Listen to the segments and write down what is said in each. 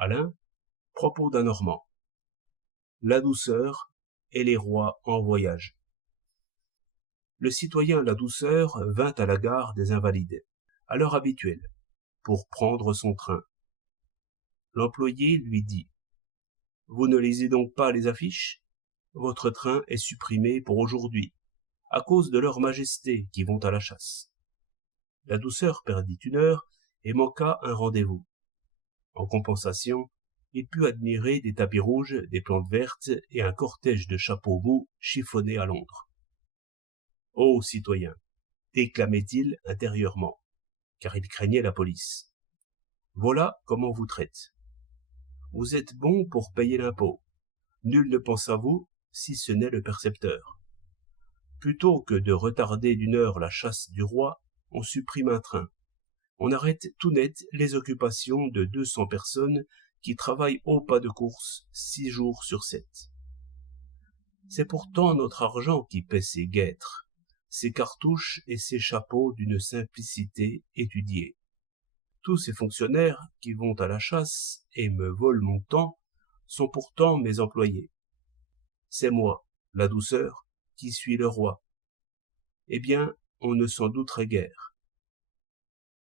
Alain, propos d'un Normand. La douceur et les rois en voyage. Le citoyen La Douceur vint à la gare des Invalides, à l'heure habituelle, pour prendre son train. L'employé lui dit « Vous ne lisez donc pas les affiches? Votre train est supprimé pour aujourd'hui, à cause de leur majesté qui vont à la chasse. » La Douceur perdit 1 heure et manqua un rendez-vous. En compensation, il put admirer des tapis rouges, des plantes vertes et un cortège de chapeaux mous chiffonnés à Londres. « Ô citoyen !» déclamait-il intérieurement, car il craignait la police. « Voilà comment on vous traite. Vous êtes bon pour payer l'impôt. Nul ne pense à vous, si ce n'est le percepteur. Plutôt que de retarder d'1 heure la chasse du roi, on supprime un train. On arrête tout net les occupations de 200 personnes qui travaillent au pas de course 6 jours sur 7. C'est pourtant notre argent qui paie ces guêtres, ces cartouches et ces chapeaux d'une simplicité étudiée. Tous ces fonctionnaires qui vont à la chasse et me volent mon temps sont pourtant mes employés. C'est moi, La Douceur, qui suis le roi. Eh bien, on ne s'en douterait guère.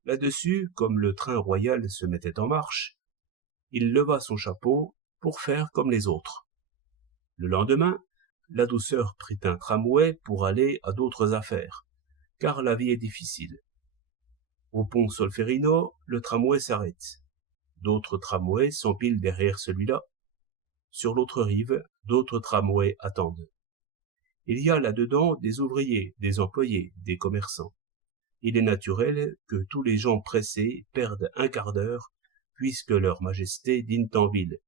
Là-dessus, comme le train royal se mettait en marche, il leva son chapeau pour faire comme les autres. Le lendemain, La Douceur prit un tramway pour aller à d'autres affaires, car la vie est difficile. Au pont Solferino, le tramway s'arrête. D'autres tramways s'empilent derrière celui-là. Sur l'autre rive, d'autres tramways attendent. Il y a là-dedans des ouvriers, des employés, des commerçants. Il est naturel que tous les gens pressés perdent un quart d'heure, puisque leur majesté dîne en ville.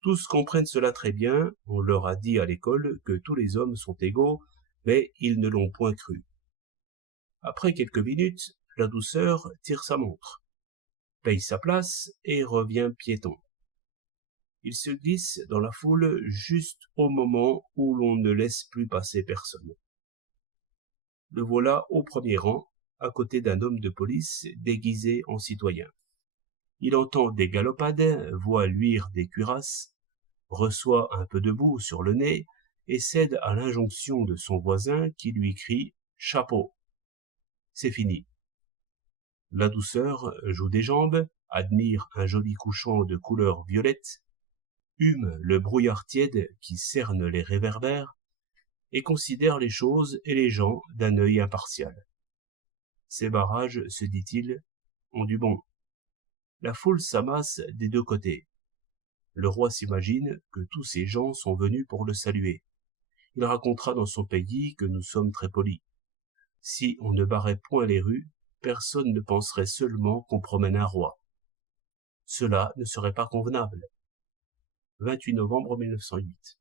Tous comprennent cela très bien, on leur a dit à l'école que tous les hommes sont égaux, mais ils ne l'ont point cru. Après quelques minutes, La Douceur tire sa montre, paye sa place et revient piéton. Il se glisse dans la foule juste au moment où l'on ne laisse plus passer personne. Le voilà au premier rang, à côté d'un homme de police déguisé en citoyen. Il entend des galopades, voit luire des cuirasses, reçoit un peu de boue sur le nez et cède à l'injonction de son voisin qui lui crie « Chapeau !» C'est fini. La Douceur joue des jambes, admire un joli couchant de couleur violette, hume le brouillard tiède qui cerne les réverbères et considère les choses et les gens d'un œil impartial. Ces barrages, se dit-il, ont du bon. La foule s'amasse des 2 côtés. Le roi s'imagine que tous ces gens sont venus pour le saluer. Il racontera dans son pays que nous sommes très polis. Si on ne barrait point les rues, personne ne penserait seulement qu'on promène un roi. Cela ne serait pas convenable. 28 novembre 1908.